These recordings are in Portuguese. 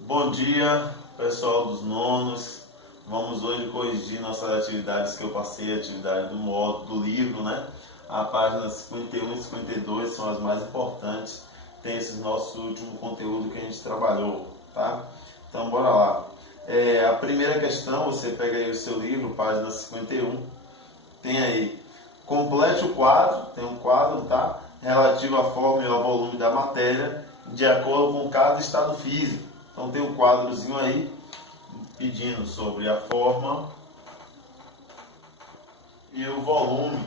Bom dia, pessoal dos nonos. Vamos hoje corrigir nossas atividades que eu passei, a atividade do módulo do livro, né? A página 51 e 52 são as mais importantes. Tem esse nosso último conteúdo que a gente trabalhou, tá? Então, bora lá. A primeira questão, você pega aí o seu livro, página 51. Tem aí, complete o quadro, tem um quadro, tá? Relativo à forma e ao volume da matéria, de acordo com cada estado físico. Então tem um quadrozinho aí, pedindo sobre a forma e o volume.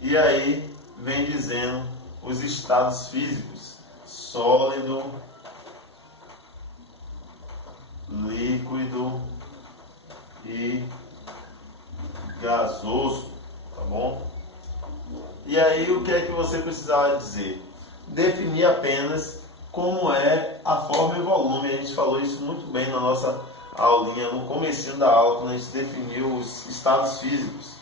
E aí vem dizendo os estados físicos: sólido, líquido e gasoso, tá bom? E aí o que é que você precisava dizer? Definir apenas como é a forma e o volume. A gente falou isso muito bem na nossa aulinha, no comecinho da aula, quando a gente definiu os estados físicos.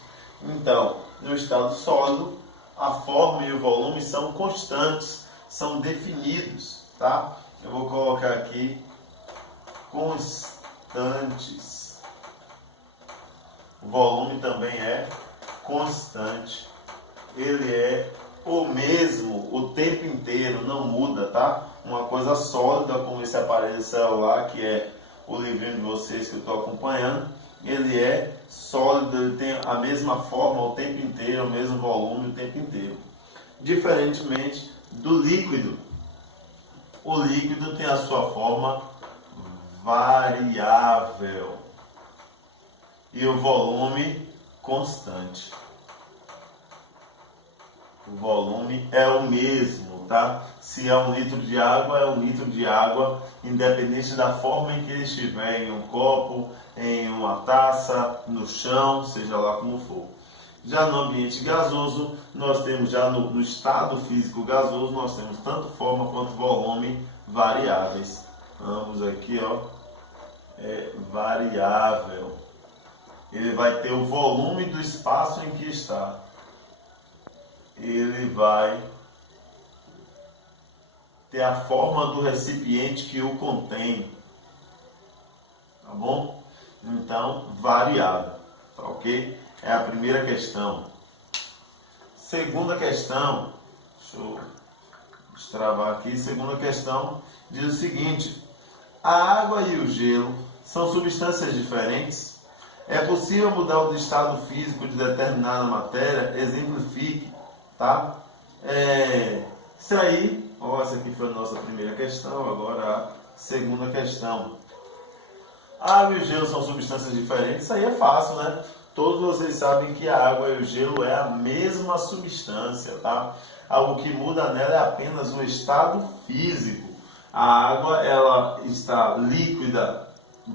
Então, no estado sólido, a forma e o volume são constantes, são definidos, tá? Eu vou colocar aqui constantes. O volume também é constante. Ele é o mesmo o tempo inteiro, não muda, tá? Uma coisa sólida como esse aparelho celular, que é o livrinho de vocês que eu estou acompanhando, ele é sólido, ele tem a mesma forma o tempo inteiro, o mesmo volume o tempo inteiro. Diferentemente do líquido. O líquido tem a sua forma variável e o volume constante. O volume é o mesmo, tá? Se é 1 litro de água, é 1 litro de água, independente da forma em que ele estiver, em um copo, em uma taça, no chão, seja lá como for. Já no ambiente gasoso, nós temos já no estado físico gasoso, nós temos tanto forma quanto volume variáveis. Ambos aqui, ó, é variável. Ele vai ter o volume do espaço em que está. Ele vai ter a forma do recipiente que o contém, tá bom? Então, variável, tá ok? É a primeira questão. Segunda questão, deixa eu destravar aqui. Segunda questão diz o seguinte: a água e o gelo são substâncias diferentes? É possível mudar o estado físico de determinada matéria? Exemplifique. Tá? Isso aí, ó, essa aqui foi a nossa primeira questão, agora a segunda questão. A água e o gelo são substâncias diferentes? Isso aí é fácil, né? Todos vocês sabem que a água e o gelo é a mesma substância, tá? Algo que muda nela é apenas o estado físico. A água, ela está líquida,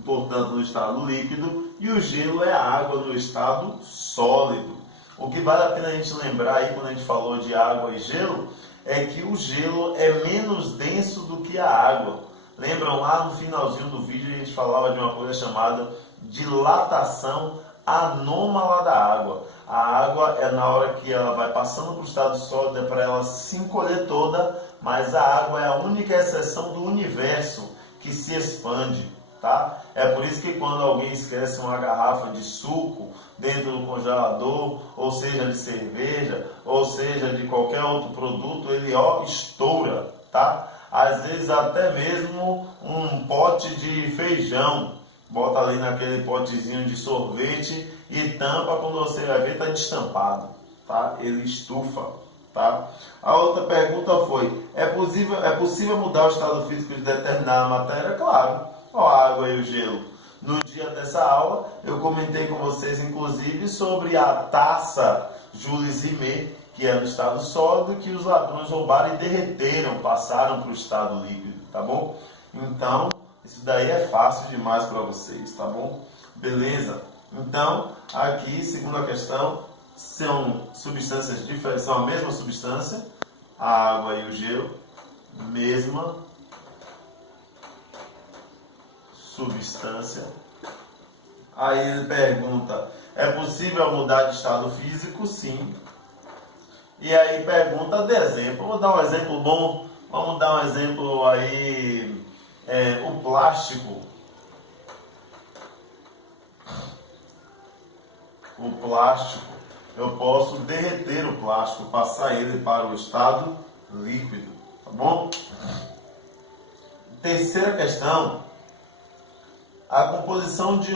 portanto no estado líquido, e o gelo é a água no estado sólido. O que vale a pena a gente lembrar aí, quando a gente falou de água e gelo, é que o gelo é menos denso do que a água. Lembram lá no finalzinho do vídeo a gente falava de uma coisa chamada dilatação anômala da água. A água é na hora que ela vai passando para o estado sólido, é para ela se encolher toda, mas a água é a única exceção do universo que se expande. Tá? É por isso que quando alguém esquece uma garrafa de suco dentro do congelador, ou seja de cerveja, ou seja de qualquer outro produto, ele estoura, tá? Às vezes até mesmo um pote de feijão, bota ali naquele potezinho de sorvete e tampa, quando você vai ver está destampado, tá? Ele estufa, tá? A outra pergunta foi: é possível mudar o estado físico de determinada matéria? Claro. A água e o gelo. No dia dessa aula, eu comentei com vocês, inclusive, sobre a taça Jules Rimet, que é no estado sólido, que os ladrões roubaram e derreteram, passaram para o estado líquido, tá bom? Então, isso daí é fácil demais para vocês, tá bom? Beleza? Então, aqui, segunda questão, são substâncias diferentes, são a mesma substância, a água e o gelo, mesma substância. Aí ele pergunta: é possível mudar de estado físico? Sim. E aí pergunta de exemplo. Vou dar um exemplo bom. Vamos dar um exemplo aí, o plástico. O plástico, eu posso derreter o plástico, passar ele para o estado líquido, tá bom? Terceira questão, a composição de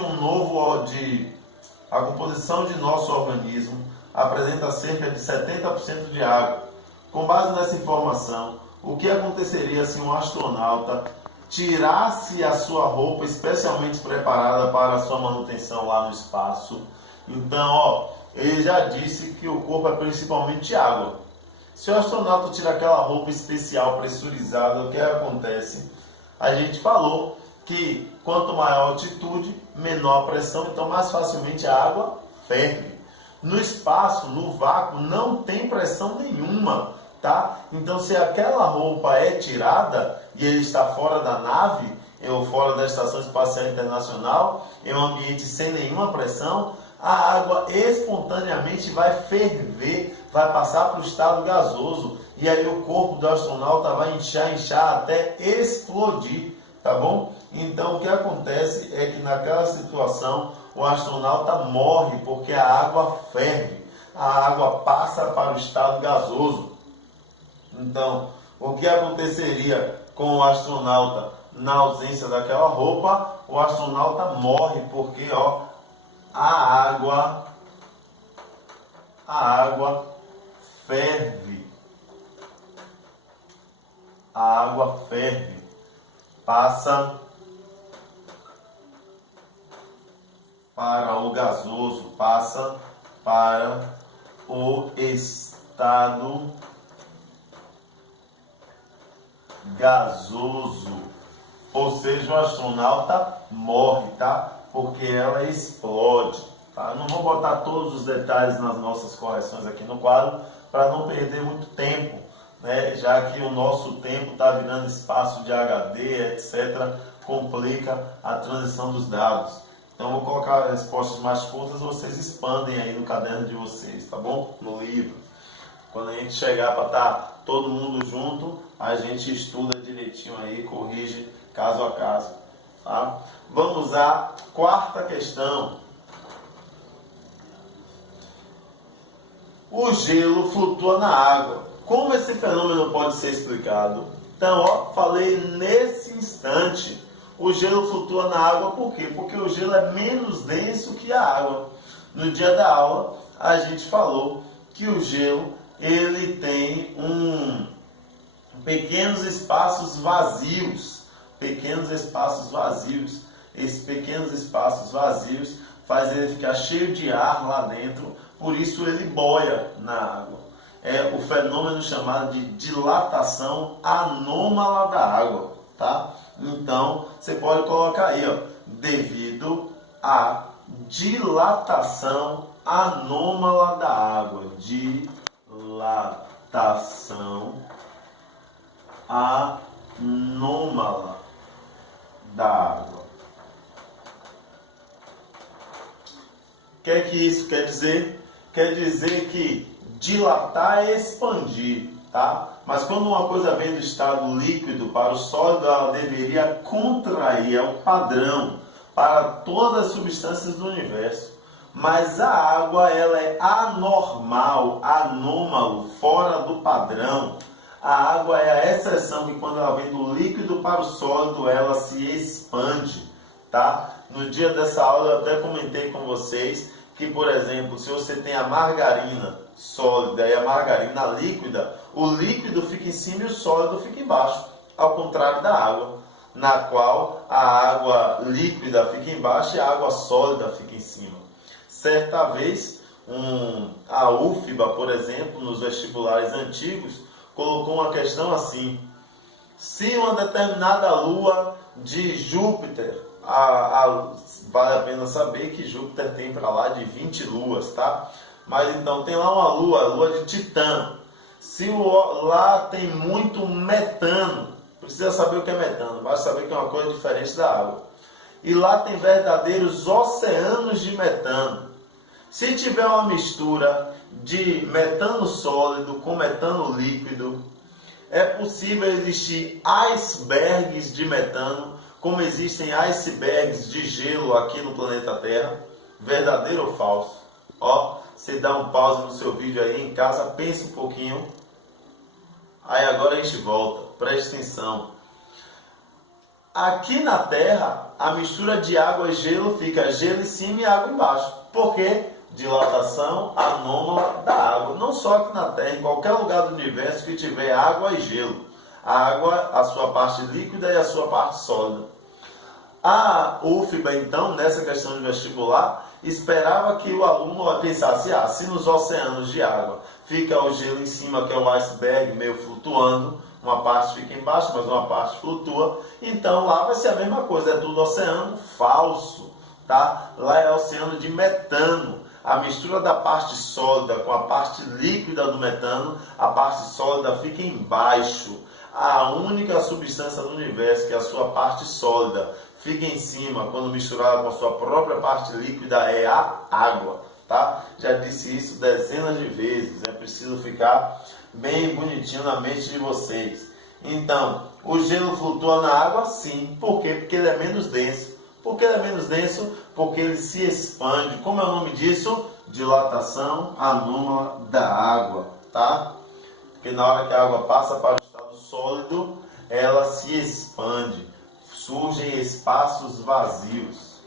nosso organismo apresenta cerca de 70% de água. Com base nessa informação, o que aconteceria se um astronauta tirasse a sua roupa especialmente preparada para a sua manutenção lá no espaço? Então, ele já disse que o corpo é principalmente água. Se o astronauta tira aquela roupa especial pressurizada, o que acontece? A gente falou que quanto maior a altitude, menor a pressão, então mais facilmente a água ferve. No espaço, no vácuo, não tem pressão nenhuma, tá? Então, se aquela roupa é tirada e ele está fora da nave, ou fora da Estação Espacial Internacional, em um ambiente sem nenhuma pressão, a água espontaneamente vai ferver, vai passar para o estado gasoso, e aí o corpo do astronauta vai inchar até explodir, tá bom? Então o que acontece é que naquela situação o astronauta morre porque a água ferve, a água passa para o estado gasoso. Então, o que aconteceria com o astronauta na ausência daquela roupa? O astronauta morre porque, a água ferve. A água ferve. Passa para o gasoso, passa para o estado gasoso. Ou seja, o astronauta morre, tá? Porque ela explode, tá? Não vou botar todos os detalhes nas nossas correções aqui no quadro para não perder muito tempo, né? Já que o nosso tempo está virando espaço de HD, etc., complica a transição dos dados. Então, vou colocar respostas mais curtas, vocês expandem aí no caderno de vocês, tá bom? No livro. Quando a gente chegar para estar todo mundo junto, a gente estuda direitinho aí, corrige caso a caso, tá? Vamos à quarta questão. O gelo flutua na água. Como esse fenômeno pode ser explicado? Então, falei nesse instante. O gelo flutua na água por quê? Porque o gelo é menos denso que a água. No dia da aula, a gente falou que o gelo ele tem pequenos espaços vazios. Pequenos espaços vazios. Esses pequenos espaços vazios faz ele ficar cheio de ar lá dentro, por isso ele boia na água. É o fenômeno chamado de dilatação anômala da água, tá? Então, você pode colocar aí, devido à dilatação anômala da água. Dilatação anômala da água. O que é que isso quer dizer? Quer dizer que dilatar é expandir, tá? Mas quando uma coisa vem do estado líquido para o sólido, ela deveria contrair, é o padrão para todas as substâncias do universo. Mas a água, ela é anormal, anômalo, fora do padrão. A água é a exceção que quando ela vem do líquido para o sólido, ela se expande, tá? No dia dessa aula eu até comentei com vocês que, por exemplo, se você tem a margarina sólida e a margarina líquida, o líquido fica em cima e o sólido fica embaixo, ao contrário da água, na qual a água líquida fica embaixo e a água sólida fica em cima. Certa vez, a UFBA, por exemplo, nos vestibulares antigos, colocou uma questão assim: se uma determinada lua de Júpiter, vale a pena saber que Júpiter tem para lá de 20 luas, tá? Mas então tem lá uma lua, a lua de Titã. Se lá tem muito metano, precisa saber o que é metano, basta saber que é uma coisa diferente da água. E lá tem verdadeiros oceanos de metano. Se tiver uma mistura de metano sólido com metano líquido, É possível existir icebergs de metano, como existem icebergs de gelo aqui no planeta Terra? Verdadeiro ou falso? Ó, você dá um pause no seu vídeo aí em casa, pense um pouquinho. Aí agora a gente volta, preste atenção. Aqui na Terra, a mistura de água e gelo fica gelo em cima e água embaixo. Por quê? Dilatação anômala da água. Não só aqui na Terra, em qualquer lugar do universo que tiver água e gelo. A água, a sua parte líquida e a sua parte sólida. A UFBA, então, nessa questão de vestibular, esperava que o aluno pensasse, se nos oceanos de água fica o gelo em cima, que é o iceberg, meio flutuando, uma parte fica embaixo, mas uma parte flutua, então lá vai ser a mesma coisa, é tudo oceano falso, tá? Lá é oceano de metano. A mistura da parte sólida com a parte líquida do metano, a parte sólida fica embaixo. A única substância do universo, que é a sua parte sólida, fica em cima quando misturada com a sua própria parte líquida, é a água, tá? Já disse isso dezenas de vezes, é preciso ficar bem bonitinho na mente de vocês. Então, o gelo flutua na água? Sim. Por quê? Porque ele é menos denso. Por que ele é menos denso? Porque ele se expande. Como é o nome disso? Dilatação anômala da água, tá? Porque na hora que a água passa para o estado sólido, ela se expande. Surgem espaços vazios.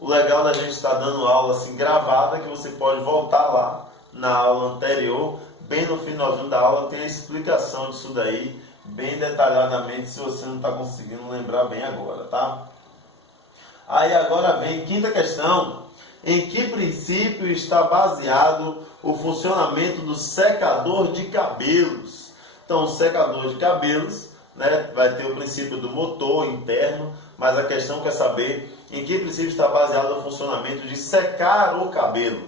O legal da gente estar dando aula assim gravada, que você pode voltar lá na aula anterior, bem no finalzinho da aula tem a explicação disso daí, bem detalhadamente, se você não está conseguindo lembrar bem agora, tá? Aí agora vem quinta questão: em que princípio está baseado o funcionamento do secador de cabelos? Então, o secador de cabelos, né, vai ter o princípio do motor interno, mas a questão quer saber em que princípio está baseado o funcionamento de secar o cabelo.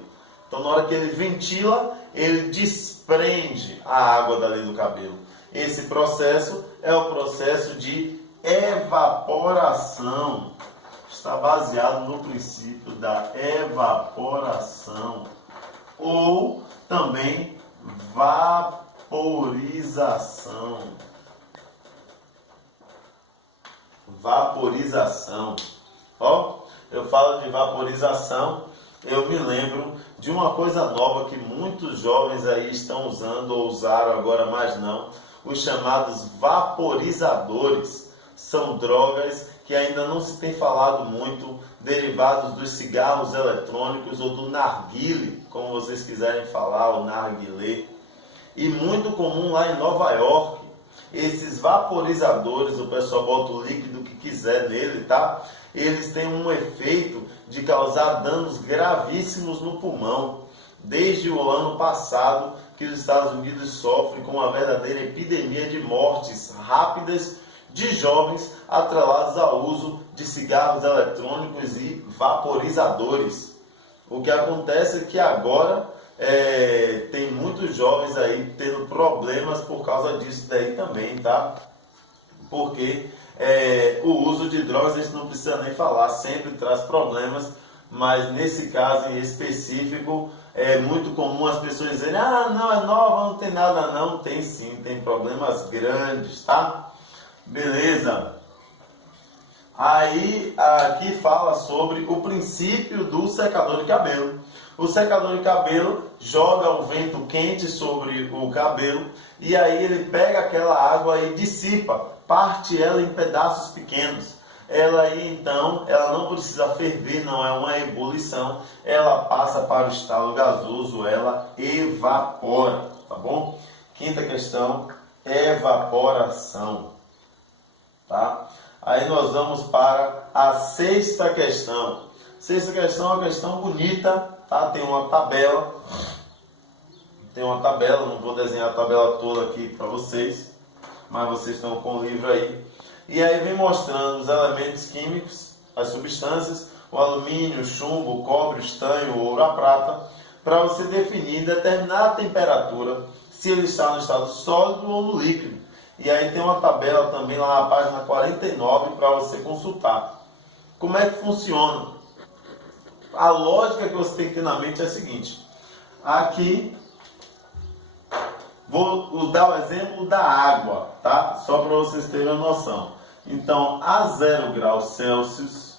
Então, na hora que ele ventila, ele desprende a água dali do cabelo. Esse processo é o processo de evaporação. Está baseado no princípio da evaporação ou também vaporização. Vaporização. Ó, eu falo de vaporização, eu me lembro de uma coisa nova que muitos jovens aí estão usando ou usaram agora, mas não, os chamados vaporizadores. São drogas que ainda não se tem falado muito, derivados dos cigarros eletrônicos ou do narguile, como vocês quiserem falar, o narguilé. E muito comum lá em Nova York. Esses vaporizadores, o pessoal bota o líquido que quiser nele, tá? Eles têm um efeito de causar danos gravíssimos no pulmão. Desde o ano passado que os Estados Unidos sofrem com uma verdadeira epidemia de mortes rápidas de jovens atrelados ao uso de cigarros eletrônicos e vaporizadores. O que acontece é que agora tem muitos jovens aí tendo problemas por causa disso daí também, tá? Porque o uso de drogas a gente não precisa nem falar, sempre traz problemas, mas nesse caso em específico é muito comum as pessoas dizerem: não, é nova, não tem nada não. Tem sim, tem problemas grandes, tá? Beleza. Aí aqui fala sobre o princípio do secador de cabelo. O secador de cabelo joga o vento quente sobre o cabelo e aí ele pega aquela água e dissipa, parte ela em pedaços pequenos. Ela aí então, ela não precisa ferver, não é uma ebulição, ela passa para o estado gasoso, ela evapora, tá bom? Quinta questão, evaporação, tá? Aí nós vamos para a sexta questão. Sexta questão é uma questão bonita, tá? Tem uma tabela, não vou desenhar a tabela toda aqui para vocês, mas vocês estão com o livro aí. E aí vem mostrando os elementos químicos, as substâncias, o alumínio, o chumbo, o cobre, o estanho, o ouro, a prata, para você definir, determinar a temperatura, se ele está no estado sólido ou no líquido. E aí tem uma tabela também lá na página 49 para você consultar. Como é que funciona? A lógica que você tem que ter na mente é a seguinte: aqui Vou dar o exemplo da água, tá? Só para vocês terem uma noção. Então, a 0 graus Celsius,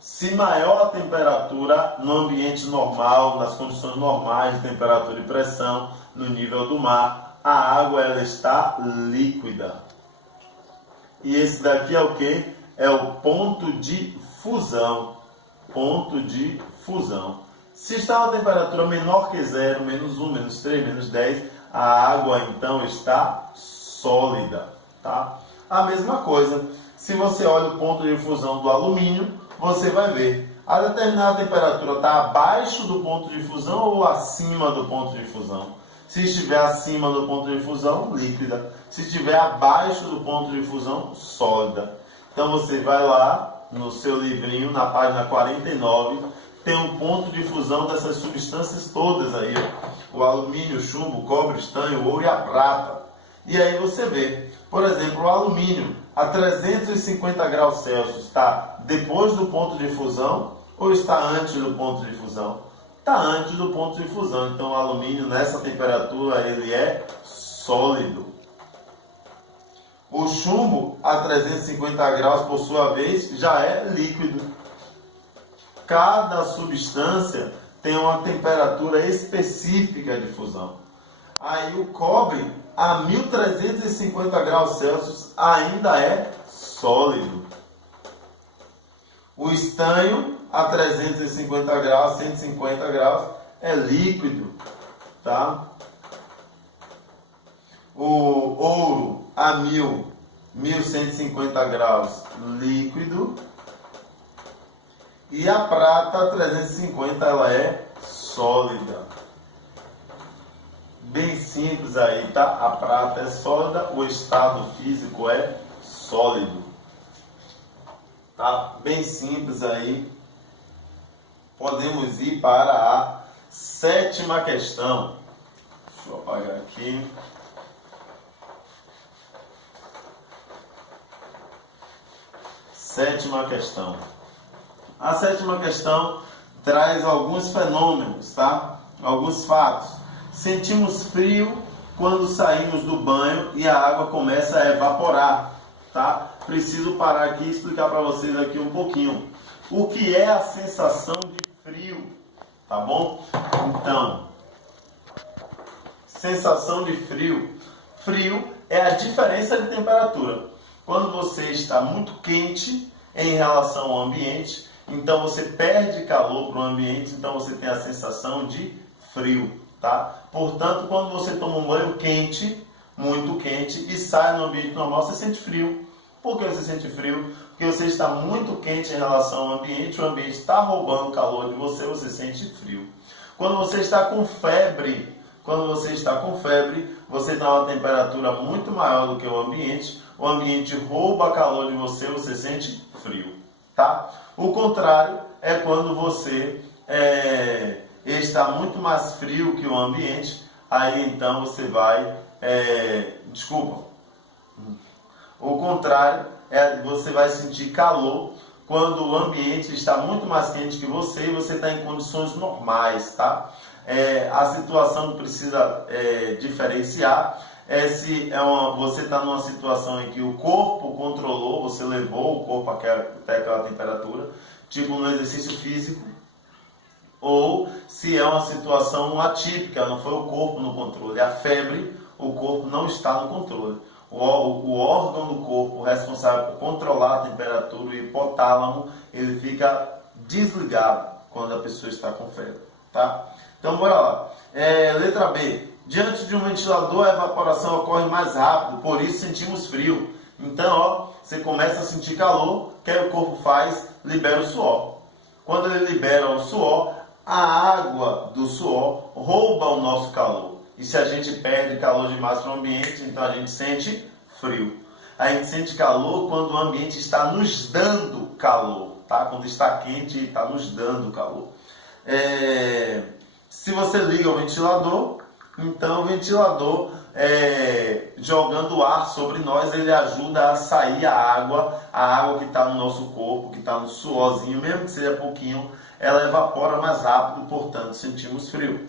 se maior a temperatura no ambiente normal, nas condições normais de temperatura e pressão, no nível do mar, a água ela está líquida. E esse daqui é o que? É o ponto de fusão. Ponto de fusão. Se está uma temperatura menor que 0, menos 1, menos 3, menos 10, a água então está sólida. Tá? A mesma coisa, se você olha o ponto de fusão do alumínio, você vai ver, a determinada temperatura está abaixo do ponto de fusão ou acima do ponto de fusão. Se estiver acima do ponto de fusão, líquida. Se estiver abaixo do ponto de fusão, sólida. Então você vai lá no seu livrinho, na página 49, tem um ponto de fusão dessas substâncias todas aí, ó. O alumínio, o chumbo, o cobre, o estanho, o ouro e a prata. E aí você vê, por exemplo, o alumínio a 350 graus Celsius está depois do ponto de fusão ou está antes do ponto de fusão? Está antes do ponto de fusão. Então o alumínio nessa temperatura ele é sólido. O chumbo a 350 graus, por sua vez, já é líquido. Cada substância tem uma temperatura específica de fusão. Aí o cobre a 1350 graus Celsius ainda é sólido. O estanho a 350 graus, 150 graus é líquido, tá? O ouro a 1150 graus líquido. E a prata a 350 ela é sólida. Bem simples aí, tá? A prata é sólida, o estado físico é sólido. Tá? Bem simples aí. Podemos ir para a 7ª questão. Deixa eu apagar aqui. Sétima questão. A 7ª questão traz alguns fenômenos, tá? Alguns fatos. Sentimos frio quando saímos do banho e a água começa a evaporar, tá? Preciso parar aqui e explicar para vocês aqui um pouquinho. O que é a sensação de frio, tá bom? Então, sensação de frio. Frio é a diferença de temperatura. Quando você está muito quente em relação ao ambiente, então você perde calor para o ambiente, então você tem a sensação de frio, tá? Portanto, quando você toma um banho quente, muito quente, e sai no ambiente normal, você sente frio. Por que você sente frio? Porque você está muito quente em relação ao ambiente, o ambiente está roubando calor de você, você sente frio. Quando você está com febre, você está uma temperatura muito maior do que o ambiente rouba calor de você, você sente frio, tá? O contrário é quando você está muito mais frio que o ambiente, aí então você vai, o contrário é você vai sentir calor quando o ambiente está muito mais quente que você e você está em condições normais, tá? A situação que precisa diferenciar se você está numa situação em que o corpo controlou, você levou o corpo até aquela temperatura, tipo no exercício físico, ou se é uma situação atípica, não foi o corpo no controle, a febre, o corpo não está no controle. O órgão do corpo responsável por controlar a temperatura, o hipotálamo, ele fica desligado quando a pessoa está com febre, tá? Então, bora lá. Letra B. Diante de um ventilador, a evaporação ocorre mais rápido, por isso sentimos frio. Então, você começa a sentir calor, o que o corpo faz? Libera o suor. Quando ele libera o suor, a água do suor rouba o nosso calor. E se a gente perde calor demais para o ambiente, então a gente sente frio. A gente sente calor quando o ambiente está nos dando calor, tá? Quando está quente, está nos dando calor. Se você liga o ventilador, então o ventilador jogando ar sobre nós, ele ajuda a sair a água que está no nosso corpo, que está no suorzinho, mesmo que seja pouquinho, ela evapora mais rápido, portanto sentimos frio.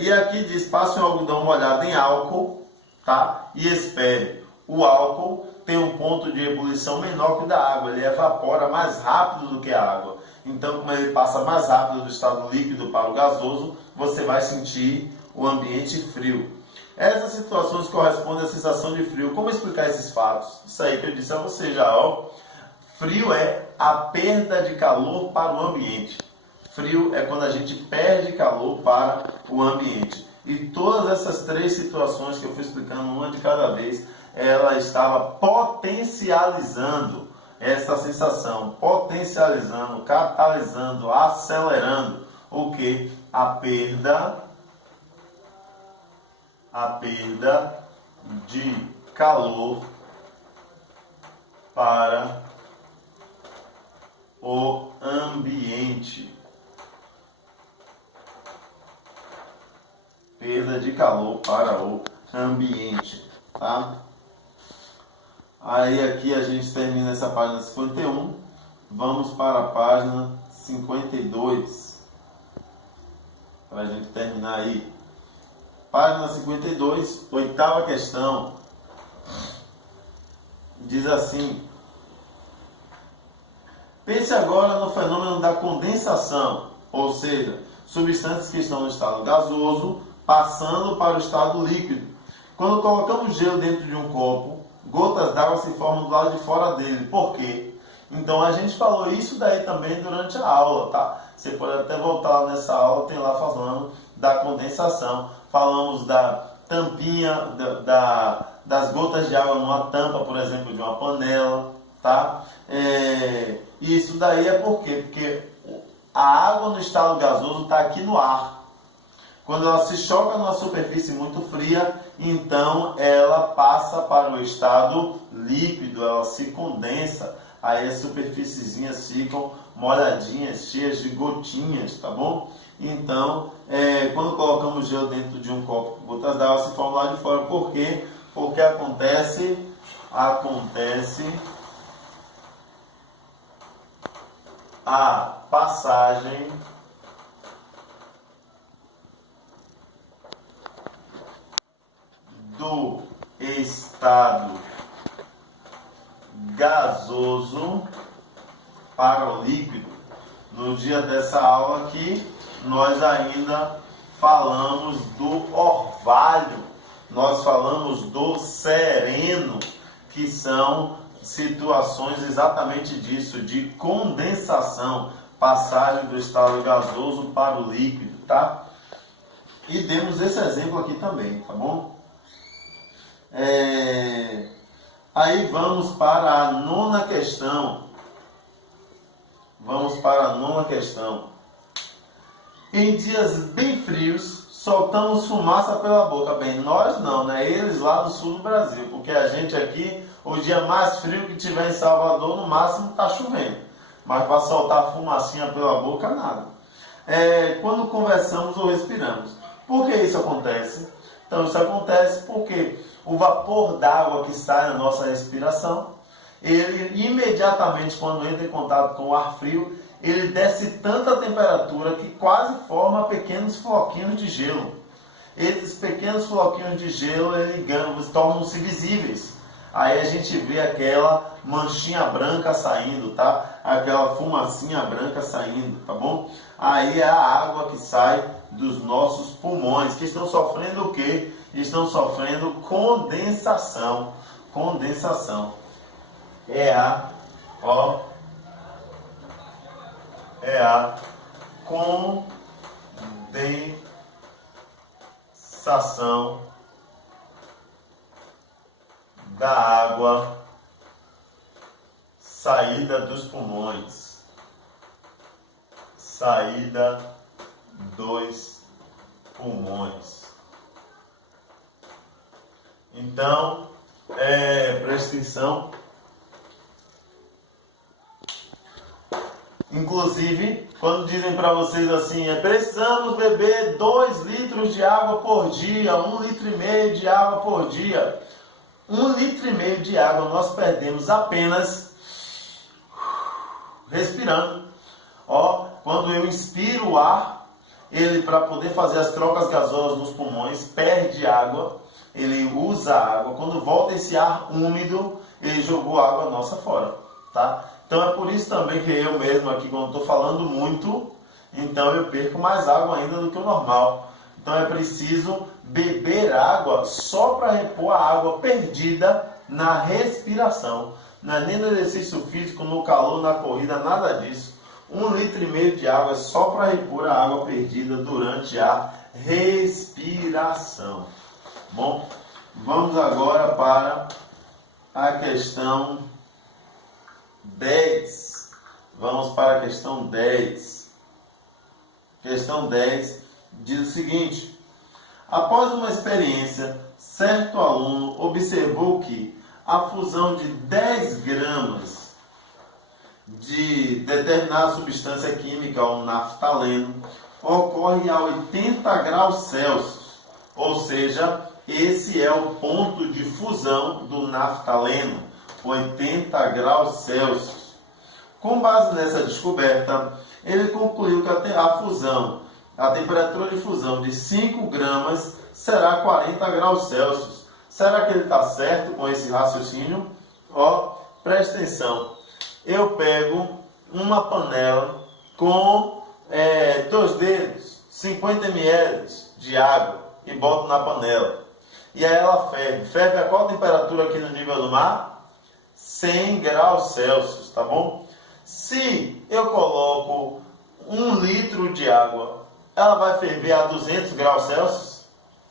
E aqui diz, passe um algodão molhado em álcool, tá? E espere. O álcool tem um ponto de ebulição menor que o da água, ele evapora mais rápido do que a água. Então, como ele passa mais rápido do estado líquido para o gasoso, você vai sentir o ambiente frio. Essas situações correspondem à sensação de frio. Como explicar esses fatos? Isso aí que eu disse a você já, ó. Frio é a perda de calor para o ambiente. Frio é quando a gente perde calor para o ambiente. E todas essas três situações que eu fui explicando, uma de cada vez, ela estava potencializando essa sensação, potencializando, catalisando, acelerando o que? A perda de calor para o ambiente. Perda de calor para o ambiente, tá? Aí aqui a gente termina essa página 51, vamos para a página 52, para a gente terminar aí. Página 52, oitava questão, diz assim: pense agora no fenômeno da condensação, ou seja, substâncias que estão no estado gasoso passando para o estado líquido. Quando colocamos gelo dentro de um copo, gotas d'água se formam do lado de fora dele. Por quê? Então a gente falou isso daí também durante a aula, tá? Você pode até voltar lá nessa aula, tem lá falando da condensação. Falamos da tampinha, das gotas de água numa tampa, por exemplo, de uma panela, tá? E isso daí é por quê? Porque a água no estado gasoso está aqui no ar. Quando ela se choca numa superfície muito fria, então ela passa para o estado líquido, ela se condensa. Aí as superfíciezinhas ficam molhadinhas, cheias de gotinhas, tá bom? Então, quando colocamos gelo dentro de um copo, gotas d'água se formam lá de fora. Por quê? Porque acontece a passagem do estado gasoso para o líquido. No dia dessa aula aqui, nós ainda falamos do orvalho, nós falamos do sereno, que são situações exatamente disso, de condensação, passagem do estado gasoso para o líquido, tá? E demos esse exemplo aqui também, tá bom? Aí vamos para a nona questão. Vamos para a nona questão. Em dias bem frios, soltamos fumaça pela boca. Bem, nós não, né? Eles lá do sul do Brasil, porque a gente aqui, o dia mais frio que tiver em Salvador, no máximo está chovendo. Mas para soltar fumacinha pela boca, nada. Quando conversamos ou respiramos. Por que isso acontece? Então isso acontece porque o vapor d'água que sai na nossa respiração, ele imediatamente, quando entra em contato com o ar frio, ele desce tanta temperatura que quase forma pequenos floquinhos de gelo. Esses pequenos floquinhos de gelo, tornam-se visíveis. Aí a gente vê aquela manchinha branca saindo, tá? Aquela fumacinha branca saindo, tá bom? Aí é a água que sai dos nossos pulmões, que estão sofrendo o quê? Estão sofrendo condensação. Condensação. É a condensação da água saída dos pulmões. Saída dos pulmões. Então, presta atenção. Inclusive, quando dizem para vocês assim, precisamos beber 2 litros de água por dia, 1,5 litro de água por dia. 1,5 litro de água nós perdemos apenas respirando. quando eu inspiro o ar, ele, para poder fazer as trocas gasosas nos pulmões, perde água, ele usa água. Quando volta esse ar úmido, ele jogou a água nossa fora, tá? Então é por isso também que eu mesmo aqui, quando estou falando muito, então eu perco mais água ainda do que o normal. Então é preciso beber água só para repor a água perdida na respiração. Não é nem no exercício físico, no calor, na corrida, nada disso. 1,5 litro de água é só para repor a água perdida durante a respiração. Bom, vamos agora para a questão 10. Vamos para a questão 10. Questão 10 diz o seguinte: após uma experiência, certo aluno observou que a fusão de 10 gramas de determinada substância química, o naftaleno, ocorre a 80 graus Celsius. Ou seja, esse é o ponto de fusão do naftaleno, 80 graus Celsius. Com base nessa descoberta, ele concluiu que a temperatura de fusão de 5 gramas será 40 graus Celsius. Será que ele está certo com esse raciocínio? Ó, presta atenção. Eu pego uma panela com 2 dedos, 50 ml de água e boto na panela. E aí ela ferve. Ferve a qual temperatura aqui no nível do mar? 100 graus Celsius, tá bom? Se eu coloco 1 litro de água, ela vai ferver a 200 graus Celsius?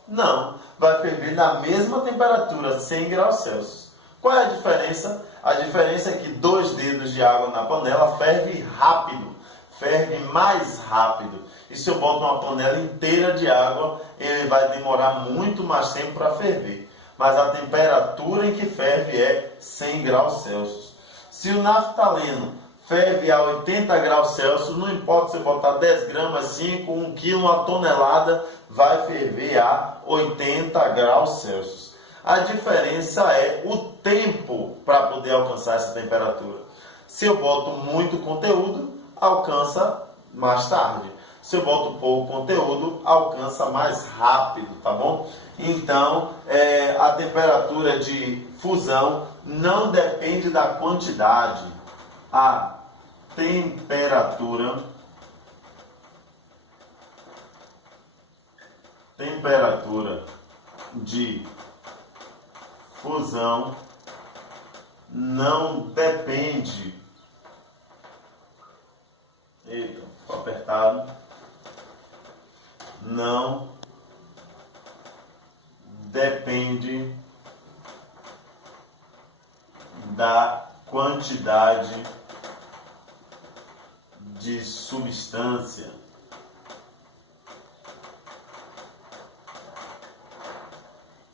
Não, vai ferver na mesma temperatura, 100 graus Celsius. Qual é a diferença? A diferença é que 2 dedos de água na panela ferve rápido, ferve mais rápido. E se eu boto uma panela inteira de água, ele vai demorar muito mais tempo para ferver. Mas a temperatura em que ferve é 100 graus Celsius. Se o naftaleno ferve a 80 graus Celsius, não importa se botar 10 gramas, 5, 1 quilo, 1 tonelada, vai ferver a 80 graus Celsius. A diferença é o tempo para poder alcançar essa temperatura. Se eu boto muito conteúdo, alcança mais tarde. Se eu boto pouco conteúdo, alcança mais rápido, tá bom? Então, a temperatura de fusão não depende da quantidade. A temperatura de fusão não depende. Eita, ficou apertado. Não depende da quantidade de substância.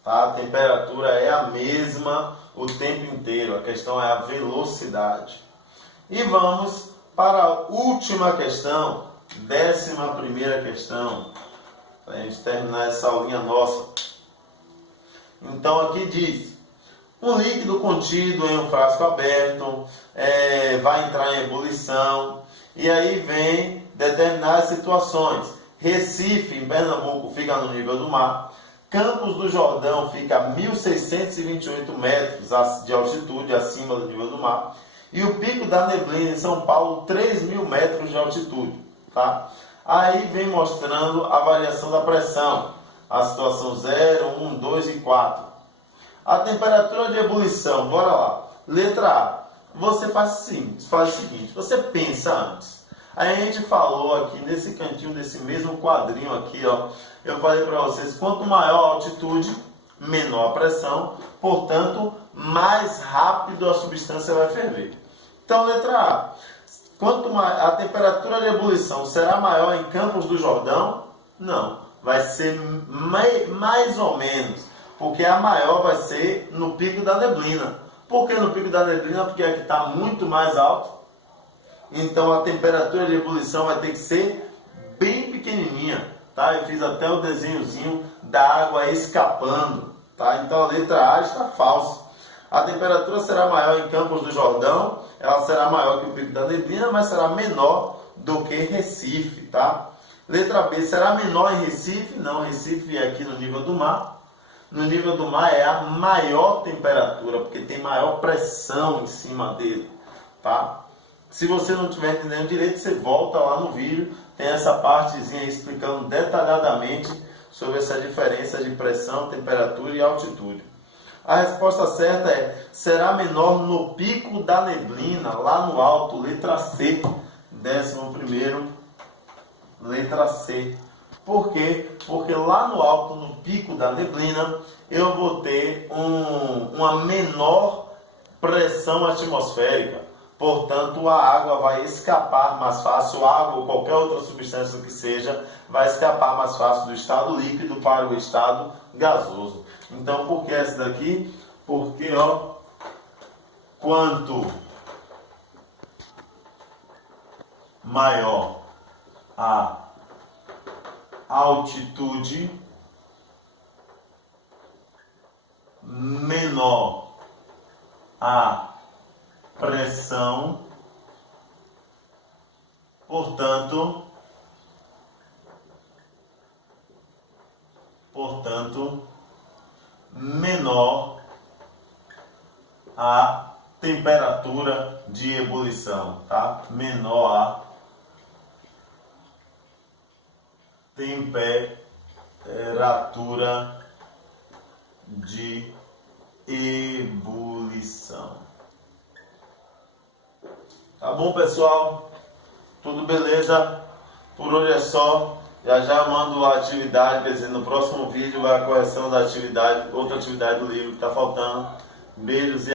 Tá? A temperatura é a mesma o tempo inteiro, a questão é a velocidade. E vamos para a última questão, 11ª questão, para a gente terminar essa aulinha nossa. Então aqui diz: um líquido contido em um frasco aberto vai entrar em ebulição, e aí vem determinadas situações. Recife, em Pernambuco, fica no nível do mar. Campos do Jordão fica a 1.628 metros de altitude acima do nível do mar. E o Pico da Neblina, em São Paulo, 3.000 metros de altitude. Tá? Aí vem mostrando a variação da pressão. A situação 0, 1, 2 e 4. A temperatura de ebulição, bora lá. Letra A. Você faz o seguinte, você pensa antes. Aí a gente falou aqui nesse cantinho desse mesmo quadrinho aqui, ó. Eu falei para vocês, quanto maior a altitude, menor a pressão, portanto, mais rápido a substância vai ferver. Então, letra A. A temperatura de ebulição será maior em Campos do Jordão? Não, vai ser mais ou menos, porque a maior vai ser no Pico da Neblina. Por que no Pico da Neblina? Porque aqui está muito mais alto. Então a temperatura de ebulição vai ter que ser bem pequenininha, tá? Eu fiz até o desenhozinho da água escapando, tá? Então a letra A está falsa. A temperatura será maior em Campos do Jordão, ela será maior que o Pico da Neblina, mas será menor do que Recife, tá? Letra B, será menor em Recife? Não, Recife é aqui no nível do mar. No nível do mar é a maior temperatura, porque tem maior pressão em cima dele, tá? Se você não estiver entendendo direito, você volta lá no vídeo, tem essa partezinha explicando detalhadamente sobre essa diferença de pressão, temperatura e altitude. A resposta certa é, será menor no pico da neblina, lá no alto, letra C, 11º, letra C. Por quê? Porque lá no alto, no pico da neblina, eu vou ter uma menor pressão atmosférica. Portanto, a água vai escapar mais fácil, a água ou qualquer outra substância que seja, vai escapar mais fácil do estado líquido para o estado gasoso. Então, por que essa daqui? Porque, ó, quanto maior a altitude, menor a pressão, portanto, menor a temperatura de ebulição, tá? Menor a temperatura de ebulição. Tá bom, pessoal? Tudo beleza? Por hoje é só. Já já mando a atividade, quer dizer, no próximo vídeo vai a correção da atividade, outra atividade do livro que está faltando. Beijos e